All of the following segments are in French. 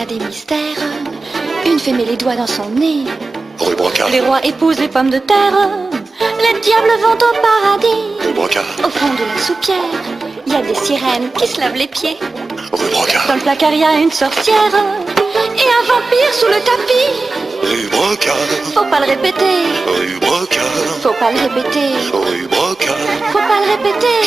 a des mystères. Une fée met les doigts dans son nez. Rue Brocard. Les rois épousent les pommes de terre. Les diables vont au paradis. Rue Brocard. Au fond de la soupière, il y a des sirènes qui se lavent les pieds. Rue Brocard. Dans le placard, il y a une sorcière et un vampire sous le tapis. Rue Brocard. Faut pas le répéter. Rue Brocard. Faut pas le répéter. Rue Brocard. Faut pas le répéter.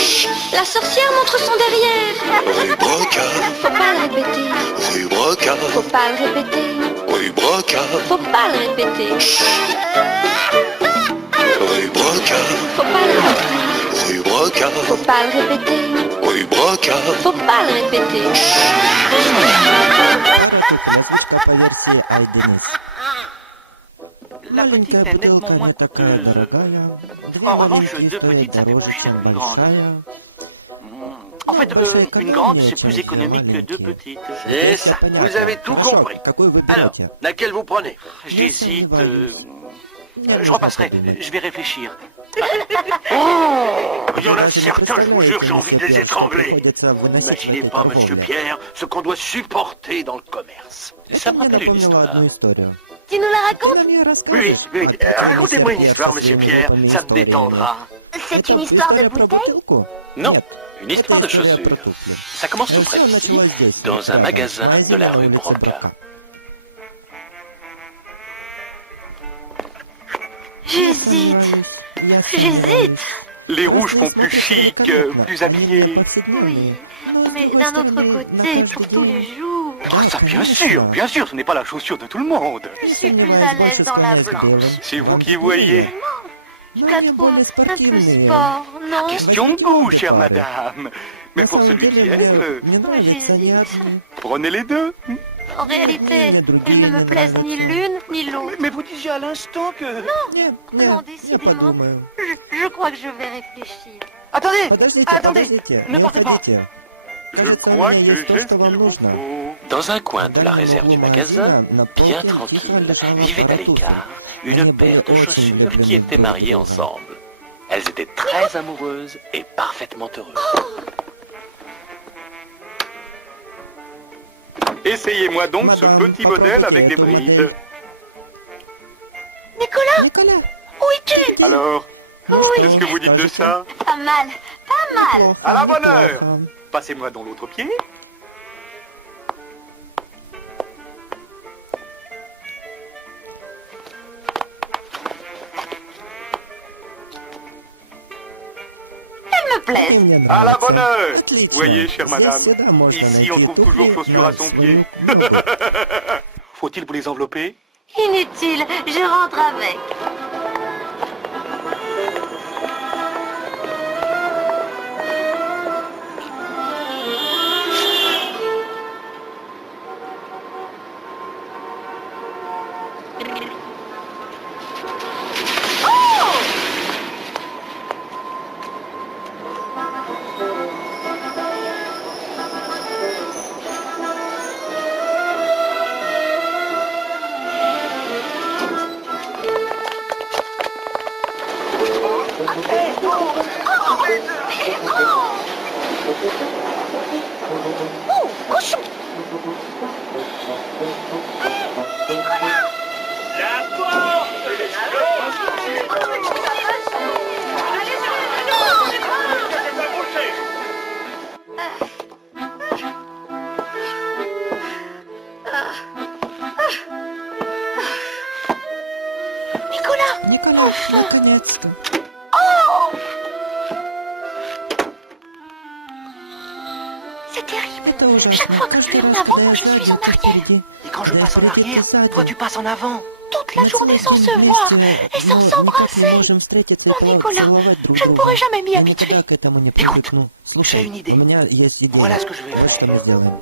La sorcière montre son derrière. Rue Brocard. Faut pas le répéter. Rue Brocard. Faut pas le répéter. Rue Brocard. Faut pas le répéter. Rue Brocard. Faut pas le répéter. Rue Brocard. Faut pas le répéter. Rue Brocard. Faut pas le répéter. Озвучка по версии iDenis. La petite Маленькая est nettement бутылка moins не такая coûteuse. дорогая. Две En revanche, маленькие deux стоят petites, ça fait дороже, plus cher чем qu'une grande. большая. En fait, Большая une grande, экономия, c'est чем plus две économique que deux маленькие. petites. C'est Всё ça, понятно. vous avez tout Хорошо, compris. какой вы Alors, берете? laquelle vous prenez? J'hésite. Мне Je нужно repasserai. подумать. Je vais réfléchir. Il y en a Даже не certains, je vous jure, j'ai envie de les представляете, что étrangler. приходится выносить N'imaginez в этой pas, monsieur торговле. Pierre, ce qu'on doit supporter dans le commerce. Ça Это me мне rappelle une напомнило histoire. одну историю. Tu nous la Ты racontes? нам ее Oui, расскажешь? oui, Ответил racontez-moi une Серпиев histoire, со monsieur своими Pierre, глупыми ça me историями. détendra. C'est Это une histoire de история про bouteille? бутылку? Non, Нет, une это histoire de история chaussures. про туфли. Ça commence Et tout всё près d'ici, началось здесь, dans un рядом, magasin магазине de la на rue улице Broca. Брока. J'hésite. Я J'hésite. сомневаюсь. Les rouges Если font plus смотреть chic, великолепно, plus они habillés. повседневные. Но, с Mais другой d'un autre стороны, на côté, каждый pour tous les день jours, Ah, ça, конечно. bien sûr, ce n'est pas la chaussure de tout le monde. je Я suis plus сомневаюсь, à l'aise больше dans la склоняюсь к blanche. белым. C'est vous Вам qui виднее. voyez. Je Но la они trouve более un peu спортивные. sport, non? Question de Возьмите goût, обе chère пары. madame. Mais На pour самом celui qui деле, aime, мне нравятся не одни. prenez les deux. En réalité, Мне elles другие ne me не plaisent ni нравятся. l'une ni l'autre. Mais vous disiez à l'instant que... Не, Non, не, я décidément. подумаю. Je crois que je vais réfléchir. Attendez, Подождите, attendez, подождите, ne не partez pas. уходите. Je Кажется, у crois меня que есть то, j'ai что ce вам qu'il vous нужно. faut. Dans un coin de la Dans le réserve du углу magasin, магазина на bien полке tranquille, тихо лежала vivait пара à l'écart туфель. une Они были paire de очень chaussures влюблены qui étaient друг в mariées друга. ensemble. Elles étaient très amoureuses et parfaitement heureuses. Essayez-moi donc ce Madame, petit попробуйте modèle avec des эту brides. модель. Nicolas, Николя, où es-tu? Alors, ну qu'est-ce que vous dites de ça? Pas mal, pas mal. Плохо, À la bonne heure. неплохо. Passez-moi dans l'autre pied. Elles me Они plaisent. мне À la нравятся. bonne heure. Отлично. Voyez, chère Здесь madame, всегда можно ici найти on trouve туфли toujours chaussures на à son pied. свою ногу. Faut-il vous les envelopper? Inutile, je rentre avec. Oh, cochon! Nicolas! Николя, наконец-то. C'est terrible. Это ужасно. Chaque fois que je Каждый vais en раз, avant, когда я je suis сзади, en ты arrière. впереди. Et quand je Когда я passe en впереди, ты arrière, сзади. toi tu passes en avant. Toute la На journée целый sans день se voir вместе, et sans но никак не s'embrasser. можем встретиться Non, и Nicolas, поцеловать друг je ne друга. pourrai jamais m'y Я habituer. никогда к этому не Écoute, привыкну. j'ai Слушай, une идée. у меня есть идея. Voilà ce que je vais Вот что faire. мы сделаем.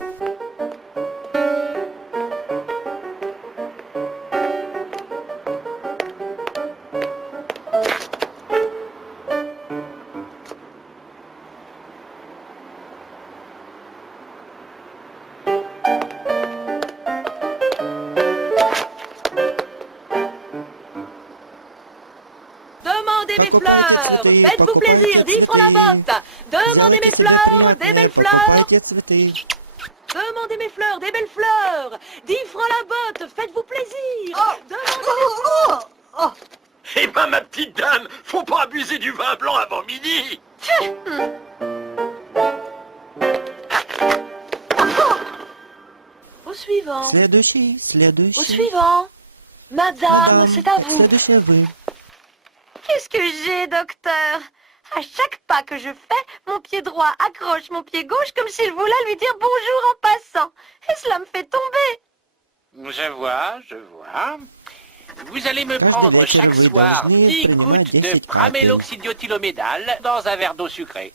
Demandez mes Покупайте fleurs, цветы, faites-vous покупайте plaisir, 10 francs la цветы. botte. Demandez mes Сделайте себе fleurs, des приятное, belles fleurs. покупайте цветы. Demandez mes fleurs, des belles fleurs. 10 francs la botte, faites-vous plaisir. Demandez... Eh ben, ma petite dame, faut pas abuser du vin blanc avant midi. Au suivant. Следующий, Au следующий. suivant. Madame, Мадам, c'est à vous. Следующая вы. Qu'est-ce que j'ai, docteur? À chaque pas que je fais, mon pied droit accroche mon pied gauche comme s'il voulait lui dire bonjour en passant. Et cela me fait tomber. Je vois, je vois. Vous allez me Каждый prendre вечер chaque вы soir должны 10 принимать gouttes de 10 капель. praméloxydiotylomédal dans un verre d'eau sucrée.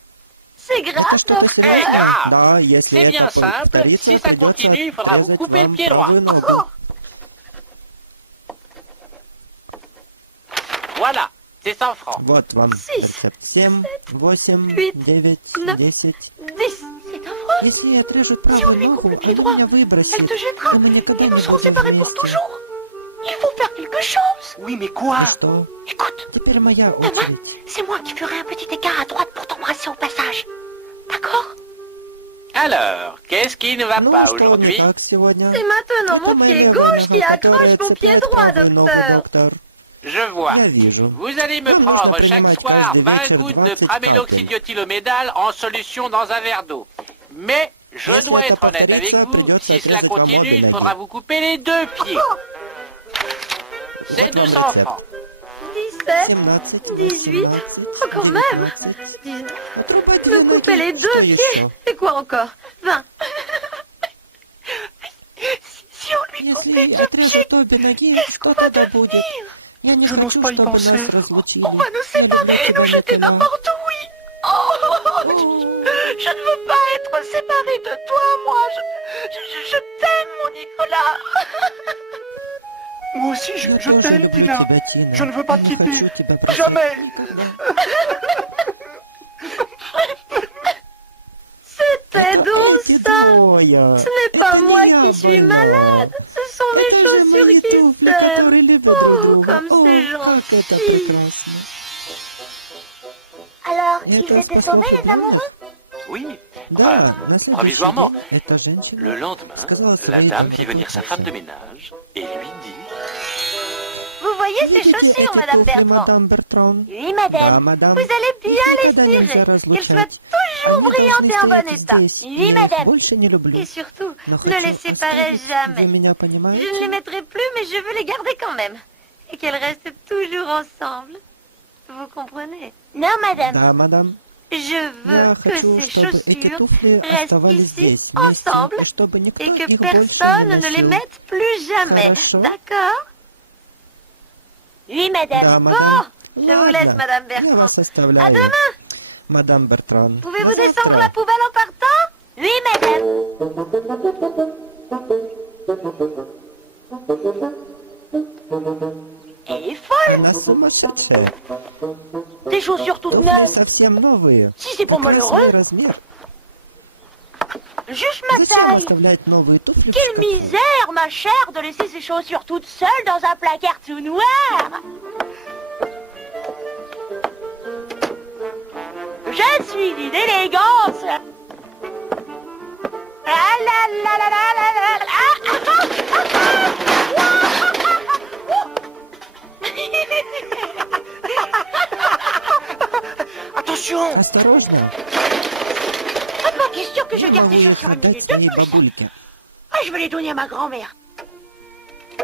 C'est Это grave, что-то docteur. серьезное? grave. Да, если C'est это bien simple. повторится, Si ça придется continue, il faudra vous отрезать couper le вам pied droit. правую ногу. Voilà, c'est 100 francs. Вот вам Six, рецепт. 7, 8, huit, 9, neuf, 10. 10. C'est affreux. Если отрежут Si on правую lui ногу, coupe le pied она droit, меня выбросит. elle te jettera. И мы никогда Ils не nous seront будем séparés pour вместе. toujours. Il faut faire quelque chose. Oui, mais quoi? И что? Écoute, Теперь моя Maman, очередь. c'est moi qui ferai un petit écart à droite pour t'embrasser au passage. D'accord? Alors, qu'est-ce qui ne va Ну, pas что не aujourd'hui? так сегодня? C'est maintenant Это mon моя pied левая gauche qui нога, accroche которая mon pied цепляет droit, правую ногу, docteur. доктор. Je vois. Я вижу. Vous allez me Нам нужно prendre chaque принимать soir каждый 20 вечер gouttes de 20 praméloxydiotylomédal en solution dans un verre d'eau. Mais je Если dois это être honnête avec повторится, vous, придется si cela отрезать вам continue, обе il ноги. faudra vous couper les deux pieds. C'est Вот вам 200 рецепт. francs. 17, 17, 18, 18, oh, quand même. 19. 19. Отрубать Me две couper les ноги. deux Что pieds. еще? Et quoi encore? 20. Si on lui coupe les Если deux pieds, отрезать обе ноги, qu'est-ce qu'on что va тогда будет? devenir? Я не Je n'ose хочу, pas y чтобы penser. нас разлучили. On va nous Я люблю séparer et тебя, nous jeter Никола. n'importe où, oui. Oh, je ne veux pas être séparée de toi, moi. Je t'aime, mon Nicolas. Moi aussi, je тоже t'aime, люблю Tina. тебя, Тина. Je ne veux pas Я te не quitter. хочу тебя бросать Jamais. никогда. C'était donc Эти ça. двое. Ce n'est Это pas не moi я qui suis больна. malade. Ce sont mes Это же chaussures мои qui туфли, s'aiment. которые любят друг Oh, друга. comme О, c'est как это gentil. прекрасно. Alors, Это ils étaient спасло sauvés, les Федора? amoureux? Oui. Да, на следующий provisoirement. день эта женщина Le lendemain, сказала la своей dame fit venir домработнице: sa femme de ménage et lui dit Vous voyez ces «Видите chaussures, эти Madame туфли, Bertrand? мадам Бертран? Oui, Да, madame. мадам. Vous allez bien les Никогда нельзя cirer, qu'elles разлучать. soient toujours Они brillantes должны et en bon стоять état. здесь. Oui, Я их madame. больше не люблю. Et surtout, Но ne les хочу séparez оставить. Вы jamais. меня Je понимаете? ne les mettrai plus, mais je veux les garder quand même. Et qu'elles restent toujours ensemble. Vous comprenez? Non, madame. Да, мадам. Je Я veux que хочу, ces чтобы эти chaussures туфли restent оставались ici здесь вместе, ensemble и чтобы никто et que их больше personne не ne les носил. mette plus jamais. Хорошо. D'accord? Oui, madame. Да, Bon, мадам. je vous laisse, Ладно, madame я Bertrand. вас оставляю. À demain. Мадам Бертран. Pouvez-vous До descendre завтра. la poubelle en partant? Oui, madame. Elle est folle. Она сумасшедшая. Des chaussures toutes Туфли neuves. совсем новые. Si c'est pour Как раз malheureux, свой размер. juste ma Зачем taille. оставлять новые туфли в Quelle шкафу? misère, ma chère, de laisser ses chaussures toutes seules dans un placard tout noir. Je suis d'une élégance. La la la la la la la la. Attention. Осторожно. Pas question que je Я garde могу des их chaussures une отдать minute de своей plus. бабульке. Ah, je vais les donner à ma grand-mère.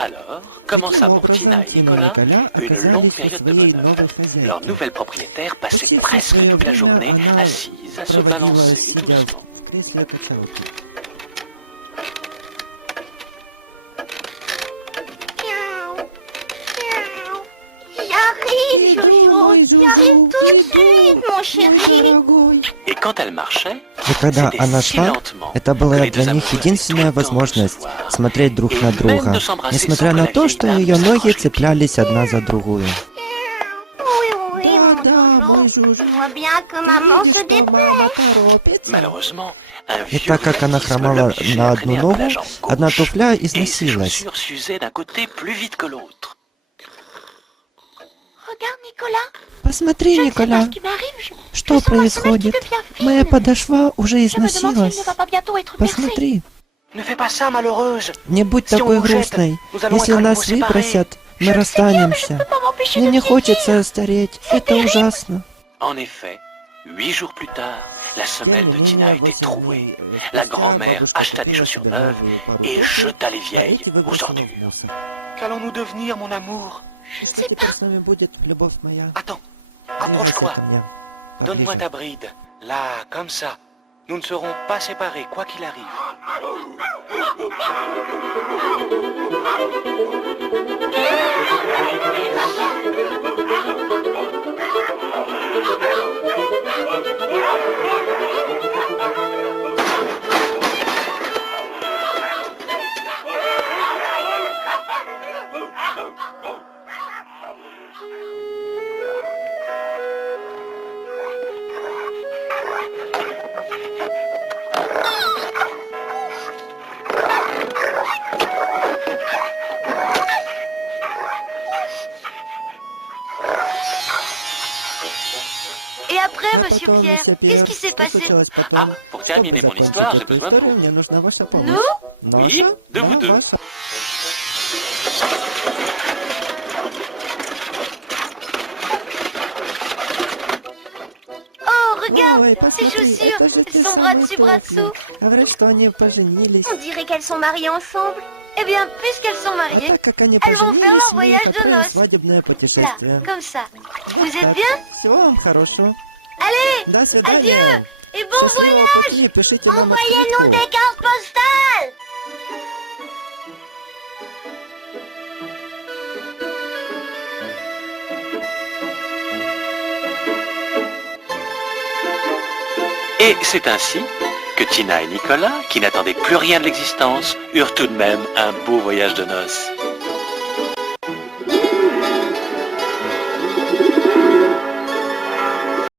Alors, commença Таким pour Tina образом, et Тина и Nicolas Николя une longue оказались у période de своей bonheur. новой Leur хозяйки. nouvelle propriétaire passait Почти все presque свое toute la время journée она assise à se проводила, balancer сидя doucement. в кресле качалки. J'arrive, Ой, Jojo. J'arrive tout de иду, suite, mon мой chéri. дорогой. Et quand elle marchait, И когда c'était она si шла, lentement это que была les deux для них amoureux единственная étaient contents de возможность se voir. смотреть друг на Et друга, même de s'embrasser несмотря sans на que то, la что vieille ее dame ноги s'accroche les цеплялись одна за другую. Oui, oui, Да, да, mon мой Jojo. Жужу. Je vois bien que maman Видишь, se что мама dépêche. торопится. Malheureusement, un И vieux так как она rhumatisme хромала l'obligeait на à одну traîner un peu ногу, la jambe одна gauche, туфля et ses износилась. chaussures s'usaient d'un côté plus vite que l'autre. Regarde, Nicolas. Посмотри, Je ne sais pas Никола, ce qui m'arrive. Je что sens ma semelle qui происходит? devient fine. Моя подошва уже Je me demande s'il износилась. ne va pas bientôt être percé. Посмотри, Ne fais pas ça, malheureuse. Не будь Si on такой nous jette, грустной. nous allons Если être à нас nouveau séparés. выбросят, мы Je le sais bien, mais je расстанемся. ne peux pas m'empêcher Мне de не vieillir. хочется стареть. Это ужасно. En effet, 8 jours plus tard, la semelle de Тем не Tina менее, était 8 trouée. дней, La спустя grand-mère бабушка acheta des купила chaussures себе neuves новые пару et туфель, jeta les а vieilles эти aux выбросила ordures. в мусор. Qu'allons-nous devenir, mon amour? И что теперь с нами будет, любовь моя? Attends, Двигайся approche-toi. ко мне. Donne-moi Поближе. ta bride. Là, comme ça. Nous ne serons pas séparés, quoi qu'il arrive. Et après, А monsieur потом, Pierre, месье qu'est-ce Пьер, qui s'est что passé? случилось потом? Ah, pour terminer Чтобы mon закончить histoire, j'ai эту besoin de историю, vous. мне нужна ваша помощь. Nous? Oui, Наша? de vous Да, deux. ваша. Oh, regarde, Ой, ces посмотри, chaussures, это же elles те sont bras самые dessus, bras туфли. dessous. Говорят, что они поженились. On dirait qu'elles sont mariées ensemble. Eh bien, puisqu'elles sont А mariées, так как они elles vont faire поженились, leur мы voyage их de отправим в noces. свадебное là, путешествие. comme ça. Vous êtes Так, bien? всего вам хорошего. Allez, До свидания. adieu et bon Счастливого voyage! пути, пишите нам Envoyez-nous открытку. des cartes postales! Et c'est ainsi que Tina et Nicolas, qui n'attendaient plus rien de l'existence, eurent tout de même un beau voyage de noces.